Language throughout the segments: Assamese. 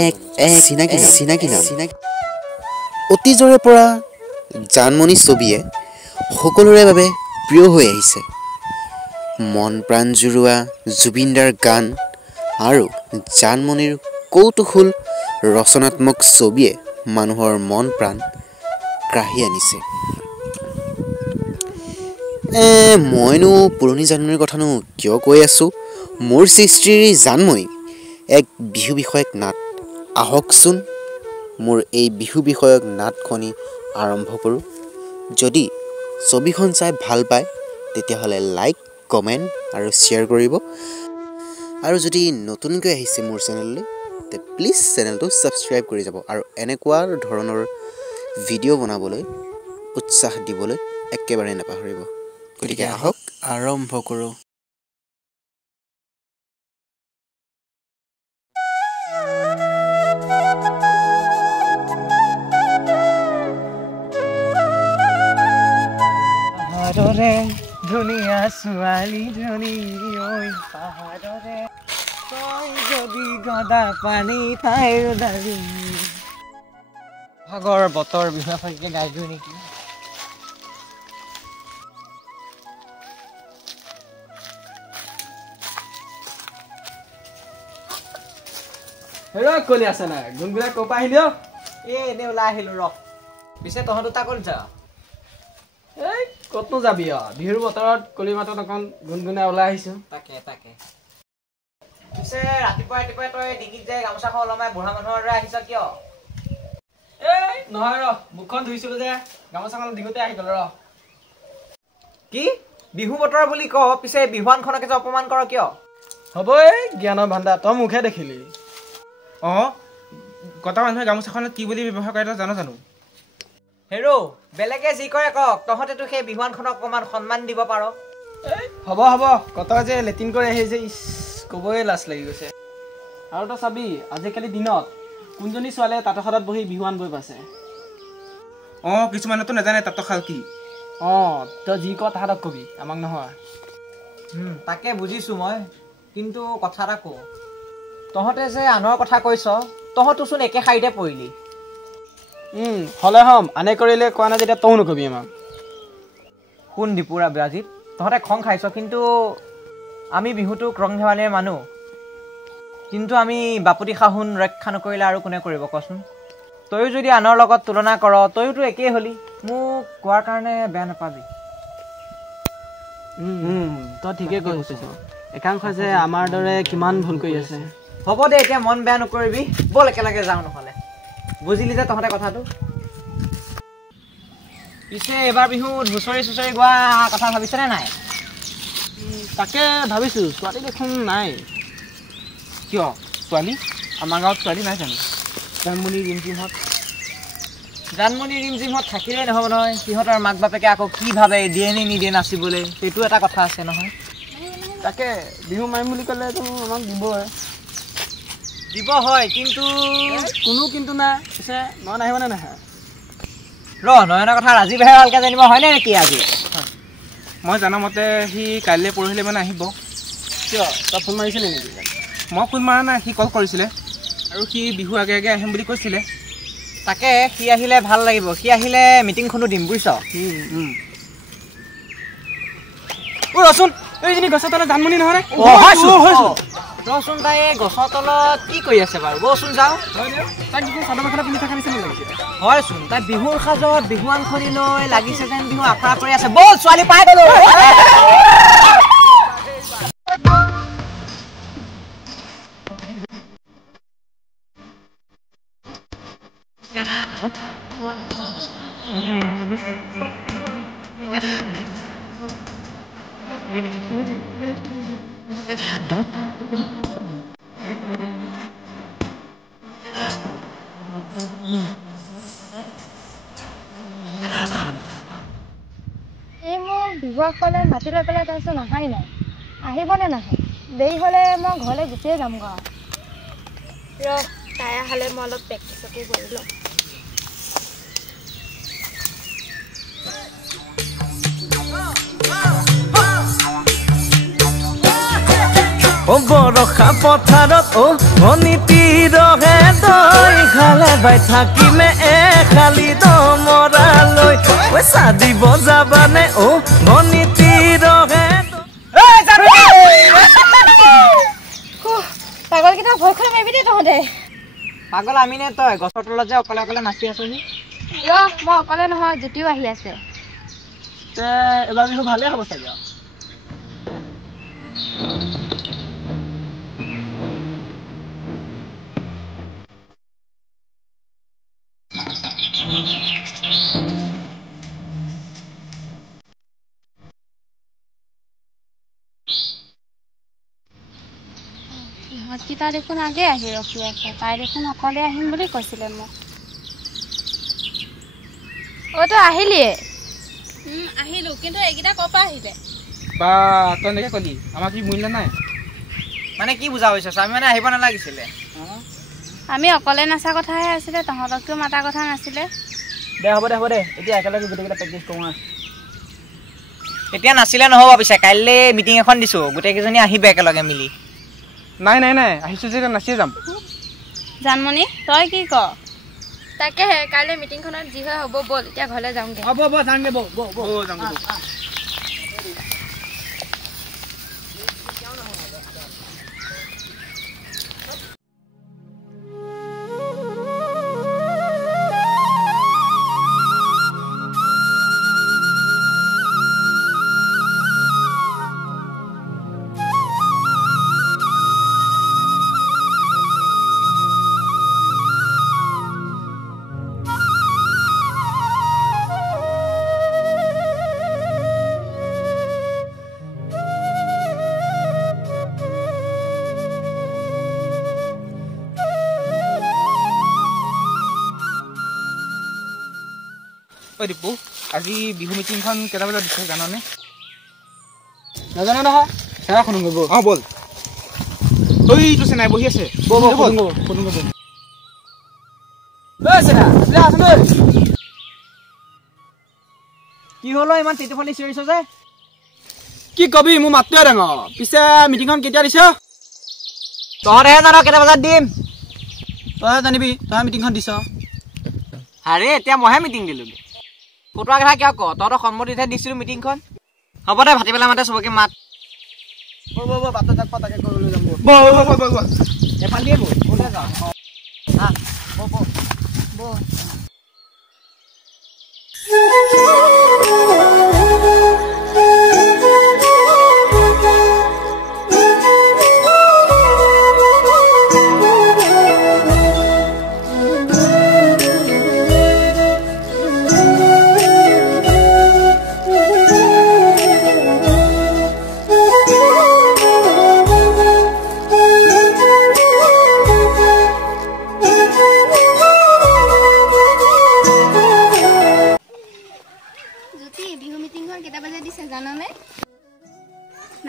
এক চিনাকি নাম অতীজৰে পৰা জানমণি ছবিয়ে সকলোৰে বাবে প্ৰিয় হৈ আহিছে মন প্ৰাণ জুৰুৱা জুবিনদাৰ গান আৰু জানমণিৰ কৌতুকহীন ৰচনাত্মক ছবিয়ে মানুহৰ মন প্ৰাণ কাঢ়ি আনিছে মইনো পুৰণি জানমণিৰ কথানো কিয় কৈ আছো মোৰ সৃষ্টিৰ জানমণি এক বিহু বিষয়ক নাট আহকচোন মোৰ এই বিহু বিষয়ক নাটখনি আৰম্ভ কৰোঁ যদি ছবিখন চাই ভাল পায় তেতিয়াহ'লে লাইক কমেণ্ট আৰু শ্বেয়াৰ কৰিব আৰু যদি নতুনকৈ আহিছে মোৰ চেনেললৈ তে প্লিজ চেনেলটো ছাবস্ক্ৰাইব কৰি যাব আৰু এনেকুৱা ধৰণৰ ভিডিঅ' বনাবলৈ উৎসাহ দিবলৈ একেবাৰে নাপাহৰিব গতিকে আহক আৰম্ভ কৰোঁ পাহাৰৰে ধুনীয়া ছোৱালী ধনী ঐ পাহাৰৰে তই যদি গদা পানী ঠাইৰ দালি ভাগৰ বতৰ বিহুৱা ফাঁকিকে গাই দিওঁ নেকি হেৰ' কলি আছে নাই গুণগুণাই ক'ৰ পৰা আহিলি এনেই ওলাই আহিলো ৰ পিছে তহঁত দুটা ক'ত যা এই ক'তনো যাবি বিহুৰ বতৰত কলি মাতত অকণ গুণগুণাই ওলাই আহিছো তাকে পিছে ৰাতিপুৱাই তই ডিঙিত যে গামোচাখন ওলমাই বুঢ়া মানুহৰ দৰে আহিছ কিয় এই নহয় ৰ মুখখন ধুইছিলো যে গামোচাখন ডিঙিতে আহি গ'ল ৰ কি বিহু বতৰ বুলি ক পিছে বিহুৱানখনকে যে অপমান কৰ কিয় হ'ব এই জ্ঞানৰ ভাণ্ডাৰ তই মুখে দেখিলি কটা মানুহে গামোচাখনত কি বুলি ব্যৱহাৰ কৰে তই জানো হেৰো বেলেগে যি কৰে কওক তহঁতেতো সেই বিহুৱানখনক অকণমান সন্মান দিব পাৰ এই হ'ব কটা যে লেট্ৰিন কৰি আহি যে ক'বই লাজ লাগি গৈছে আৰু তই চাবি আজিকালি দিনত কোনজনী ছোৱালীয়ে তাঁতৰশালত বহি বিহুৱান বৈ পাইছে কিছুমানেতো নাজানে তাঁতৰশাল কি তই যি ক তাহাঁতক কবি আমাক নহয় তাকে বুজিছো মই কিন্তু কথা এটা কওঁ তহঁতে যে আনৰ কথা কৈছ তহঁতোচোন একে শাৰীতে পৰিলি হ'লে হ'ম আনে কৰিলে কোৱা নাই যেতিয়া তও নকবি আমাক কোন দীপুৰা ব্ৰাজিত তহঁতে খং খাইছ কিন্তু আমি বিহুটোক ৰং ধেমালিৰে মানো কিন্তু আমি বাপুতি সাহোন ৰক্ষা নকৰিলে আৰু কোনে কৰিব কচোন তয়ো যদি আনৰ লগত তুলনা কৰ তয়োতো একেই হলি মোক কোৱাৰ কাৰণে বেয়া নাপাবি তই ঠিকে কৈছ একাংশই যে আমাৰ দৰে কিমান ভুল কৰি আছে হ'ব দে এতিয়া মন বেয়া নকৰিবি ব'ল একেলগে যাওঁ নহ'লে বুজিলি যে তহঁতে কথাটো পিছে এইবাৰ বিহুত হুঁচৰি চুঁচৰি গোৱা কথা ভাবিছেনে নাই তাকে ভাবিছোঁ ছোৱালী দেখোন নাই কিয় ছোৱালী আমাৰ গাঁৱত ছোৱালী নাই জানো জানমণি ৰিমজিমহঁত থাকিলেই নহ'ব নহয় সিহঁতৰ মাক বাপেকে আকৌ কি ভাবে দিয়ে নে নিদিয়ে নাচিবলৈ সেইটো এটা কথা আছে নহয় তাকে বিহু মাৰিম বুলি ক'লেতো আমাক দিব হয় কিন্তু কোনো কিন্তু নাই পিছে নয়ন আহিবনে নাহে নয়নৰ কথা ৰাজীৱেহে ভালকৈ জানিব হয়নে নেকি আজি মই জানামতে সি কাইলৈ পৰহিলৈ মানে আহিব কিয় তই ফোন মাৰিছিলি নেকি মই ফোন মৰা নাই সি কল কৰিছিলে আৰু সি বিহু আগে আহিম বুলি কৈছিলে তাকে সি আহিলে ভাল লাগিব সি আহিলে মিটিংখনো দিম বুজিছ ৰচোন এইজনী গছৰ তলত জানমণি নহয় ৰচোন তাই গছৰ তলত কি কৰি আছে বাৰু বচোন যাওঁ তাক চাদৰ মেখেলা পিন্ধি থকা নিচিনা লাগিছে হয়চোন তাই বিহুৰ সাজত বিহুৱানখনি লৈ লাগিছে যেন বিহু আখৰা কৰি আছে ব'ল ছোৱালী পাই গ'লো বিহুৱাসকলে মাতি লৈ পেলাই তাৰপিছত নাহাই নাই আহিবনে নাহে দেৰি হ'লে মই ঘৰলৈ গুচিয়ে যাম তাই আহালে মই অলপ প্ৰেক্টিছকে কৰি লওঁ বৰষা পথাৰত ভনীতি ৰহে দৈ খালে বাই থাকিমে খালি দমৰালৈ পইচা দিব যাবানে ভনীতি ৰহে পাগলকেইটা ভয় খাই মাৰিবি দেই তহঁতে পাগল আমি নে তই গছৰ তলত যে অকলে অকলে নাচি আছহি মই অকলে নহয় জুতিও আহি আছে এবাৰ বিহু ভালে হ'ব চাগে ইহঁতকেইটা দেখোন আগে আহি ৰখি আছে তাই দেখোন অকলে আহিম বুলি কৈছিলে মোক তই আহিলিয়ে আহিলো কিন্তু এইকেইটা ক'ৰ পৰা আহিলে বা তই এনেকৈ ক'লি আমাৰ কি মূল্য নাই মানে কি বুজা হৈছে আমি মানে আহিব নালাগিছিলে আমি অকলে নাচা কথাহে আছিলে তহঁতকতো মাতা কথা নাছিলে দে হ'ব দে এতিয়া একেলগে গোটেইকেইটা প্ৰেক্টিছ কৰোঁ এতিয়া নাছিলে নহ'ব পিছে কাইলৈ মিটিং এখন দিছোঁ গোটেইকেইজনী আহিব একেলগে মিলি নাই আহিছোঁ যেতিয়া নাচিয়ে যাম জানমণি তই কি ক তাকেহে কাইলৈ মিটিংখনত যি হয় হ'ব ব'ল এতিয়া ঘৰলৈ যাওঁগৈ হ'ব যাওঁগৈ যাম ঐ দীপু আজি বিহু মিটিংখন কেইটা বজাত দিছে জাননে নাজানো নহয় চেৰা শুনো গ'ব ব'ল ঐটো চেনাই বহি আছে কি হ'ল ইমান টিটিফলি চিঞৰিছ যে কি কবি মোৰ মাতটোৱে ডাঙৰ পিছে মিটিংখন কেতিয়া দিছ তহঁতেহে জান কেইটা বজাত দিম তই জানিবি তই মিটিংখন দিছ আৰে এতিয়া মইহে মিটিং দিলোঁ ফটোৱা কথা কিয় ক তহঁতৰ সন্মতিতহে দিছিলোঁ মিটিংখন হ'ব দে ভাটি পেলাই মাতে চবকে মাত এফাল দিয়ে ব'ল যাওঁ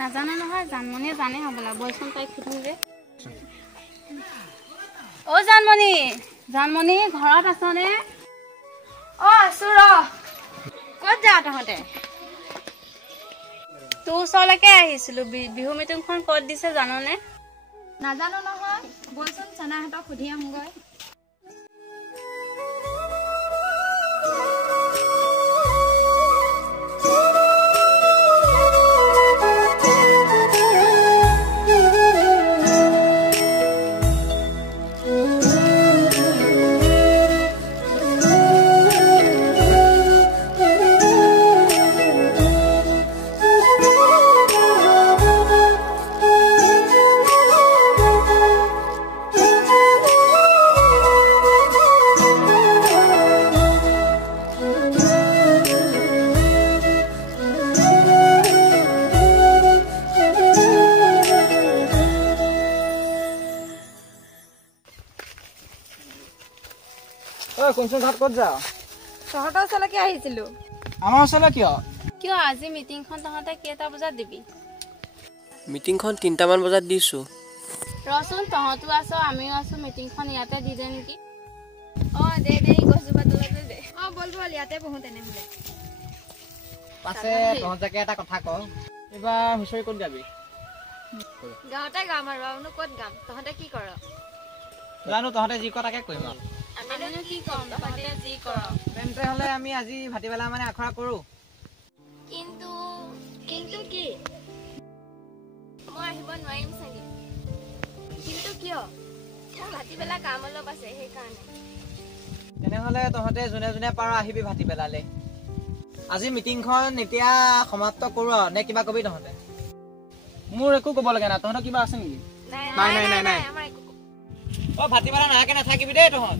নাজানো নহয় জানমণিয়ে জানে হ'বলা বলচোন তাইক সুধোঁগৈ জানমণি ঘৰত আছনে আছো ৰ ক'ত যা তহঁতে তোৰ ওচৰলৈকে আহিছিলোঁ বিহু মিটিংখন ক'ত দিছে জাননে নাজানো নহয় বলচোন চানাহঁতক সুধি আহোঁগৈ কোনচোন ঘাট ক'ত যাওঁ তহঁতৰ ওচৰলৈকে আহিছিলোঁ আমাৰ ওচৰলৈ কিয় আজি মিটিংখন তহঁতে কেইটা বজাত দিবি মিটিংখন 3টামান বজাত দিছোঁ ৰচোন তহঁতো আছ আমিও আছোঁ মিটিংখন ইয়াতে দি দে নেকি দে গছজোপা তলতে দে বল ইয়াতে বহো তেনেহ'লে পাছে তহঁত যাকে এটা কথা ক এইবাৰ হুঁচৰি ক'ত গাবি গাঁৱতে গাম আৰু আৰুনো ক'ত গাম তহঁতে কি কৰ জানো তহঁতে যি কৰ তাকে কৰিম আৰু আমিনো কি ক'ম তহঁতে যি কৰ তেন্তে হ'লে আমি আজি ভাটিবেলা মানে আখৰা কৰোঁ কিন্তু কিন্তু কি মই আহিব নোৱাৰিম চাগে কিন্তু কিয় মোৰ ভাটিবেলা কাম অলপ আছে সেইকাৰণে তেনেহ'লে তহঁতে যোনে যোনে পাৰ আহিবি ভাটিবেলালৈ আজি মিটিংখন এতিয়া সমাপ্ত কৰোঁ আৰু নে কিবা কবি তহঁতে মোৰ একো ক'ব লাগে না তহঁতৰ কিবা আছে নেকি নাই আমাৰ একো অ ভাটিবেলা নাহাকে নাথাকিবি দেই তহঁত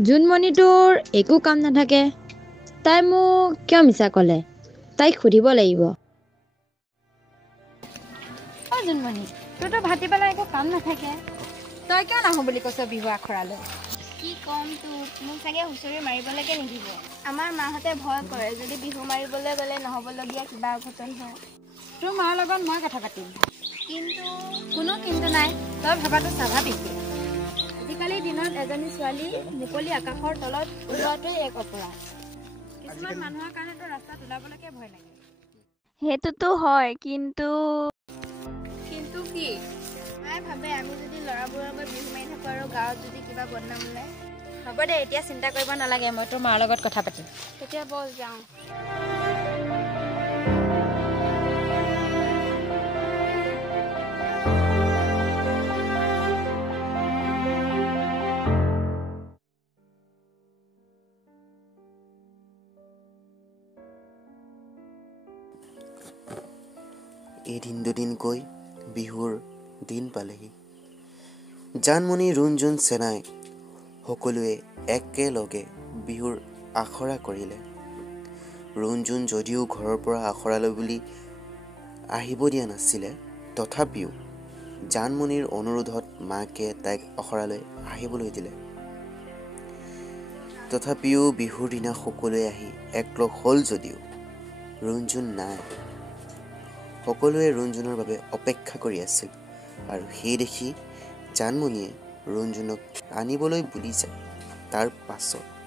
জোনমণিটোৰ একো কাম নাথাকে তাই মোক কিয় মিছা ক'লে তাইক সুধিব লাগিব জোনমণি তোৰতো ভাটিবেলা একো কাম নাথাকে তই কিয় নাহো বুলি কৈছ বিহু আখৰালৈ কি ক'ম তোক মোক চাগে হুঁচৰি মাৰিবলৈকে নিদিব আমাৰ মাহঁতে ভয় কৰে যদি বিহু মাৰিবলৈ গ'লে নহ'বলগীয়া কিবা অঘটন হয় তোৰ মাৰ লগত মই কথা পাতিম কিন্তু কোনো কিন্তু নাই তই ভাবাটো স্বাভাৱিক আজিকালিৰ দিনত এজনী ছোৱালী মুকলি আকাশৰ তলত ওলোৱাটোৱেই এক অপৰাধ কিছুমান মানুহৰ কাৰণেতো ৰাস্তাত ওলাবলৈকে ভয় লাগে সেইটোতো হয় কিন্তু কি মায়ে ভাবে আমি যদি ল'ৰাবোৰৰ লগত বিহু মাৰি থাকোঁ আৰু গাঁৱত যদি কিবা বদনাম ওলায় হ'ব দে এতিয়া চিন্তা কৰিব নালাগে মই তোৰ মাৰ লগত কথা পাতিম তেতিয়া বল যাওঁ এদিন দুদিনকৈ বিহুৰ দিন পালেহি জানমণি ৰুণজুণ চেনাই সকলোৱে একেলগে বিহুৰ আখৰা কৰিলে ৰুণজুণ যদিও ঘৰৰ পৰা আখৰালৈ বুলি আহিব দিয়া নাছিলে তথাপিও জানমণিৰ অনুৰোধত মাকে তাইক আখৰালৈ আহিবলৈ দিলে তথাপিও বিহুৰ দিনা সকলোৱে আহি একলগ হ'ল যদিও ৰুণজুণ নাই সকলোৱে ৰুণজুণৰ বাবে অপেক্ষা কৰি আছিল আৰু সেই দেখি জানমণিয়ে ৰুণজুণক আনিবলৈ বুলি যায় তাৰ পাছত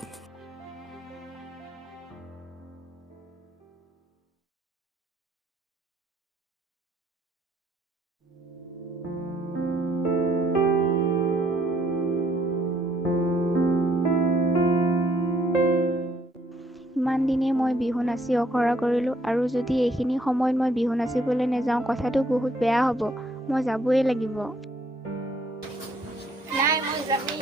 ইমান দিনে মই বিহু নাচি অখৰা কৰিলোঁ আৰু যদি এইখিনি সময়ত মই বিহু নাচিবলৈ নাযাওঁ কথাটো বহুত বেয়া হ'ব মই যাবই লাগিব নাই মই যামেই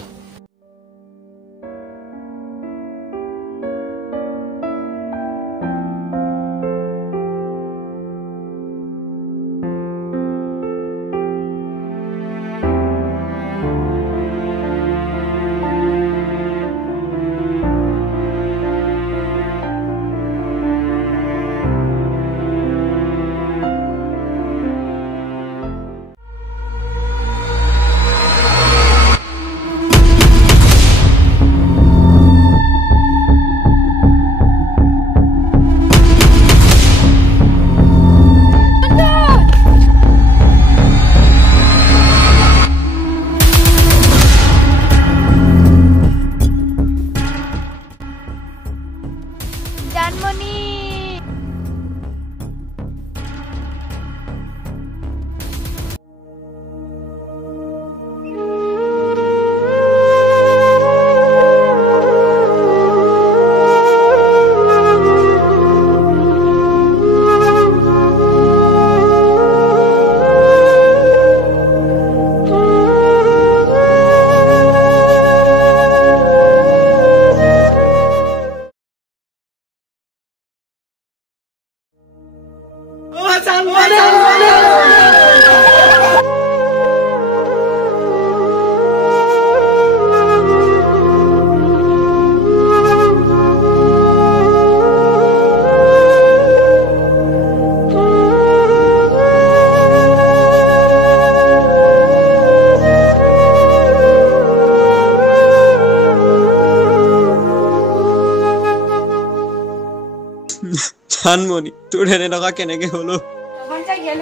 জানমণি তোৰ এনেকুৱা কেনেকে হলো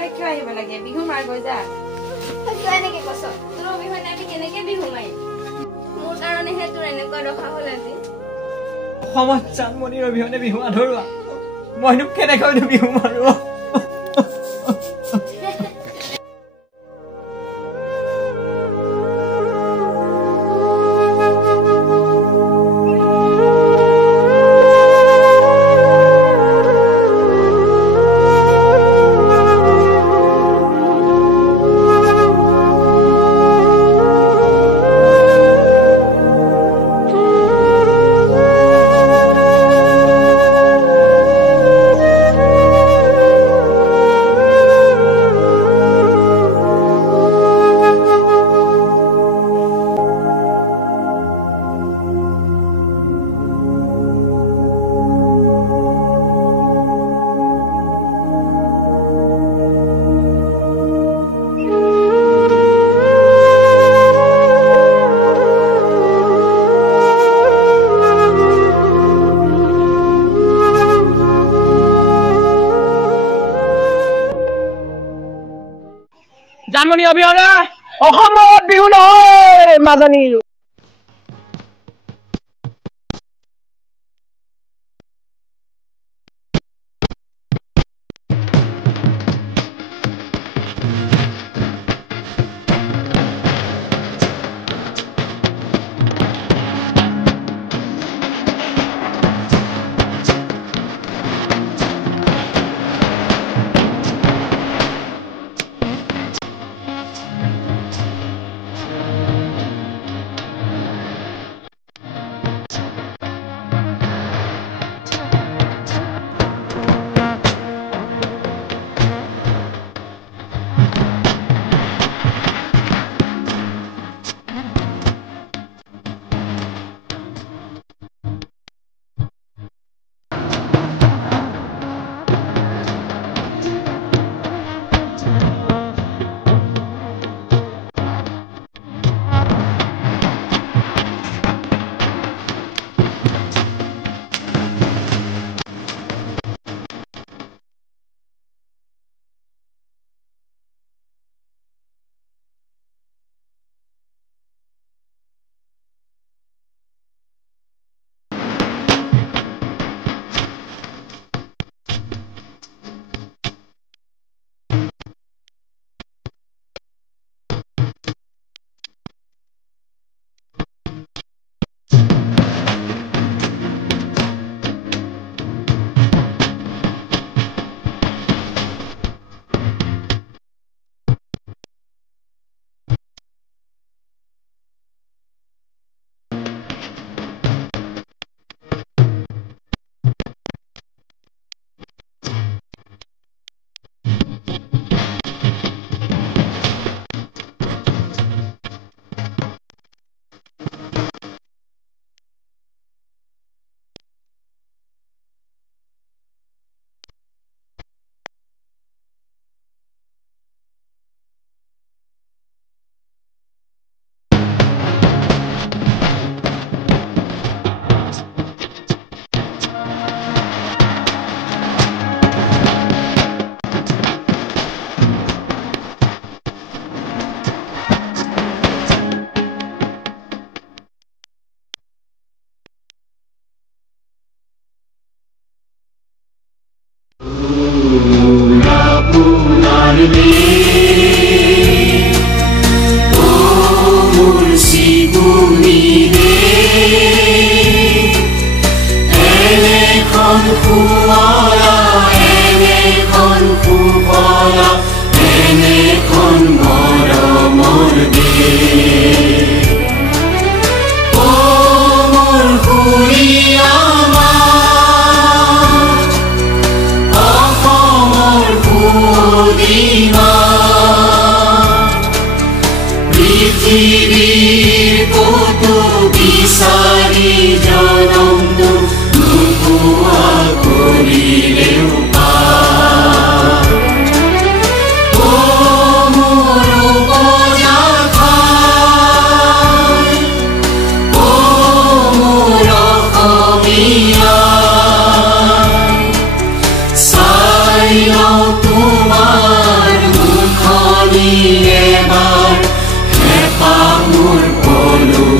কিয় আহিব লাগে বিহু মাৰিব যা তই এনেকে কৈছ তোৰ অবিহনে আমি কেনেকে বিহু মাৰিম মোৰ কাৰণেহে তোৰ এনেকুৱা দশা হ'ল আজি অসমত জানমণিৰ অবিহনে বিহু আধৰুৱা মইনো কেনেকৈ বিহু মাৰো জানমণি অবিহনে অসমত বিহু নহয় মাজনী তোমাৰ মুখনি এবাৰ হেঁপাহ মনো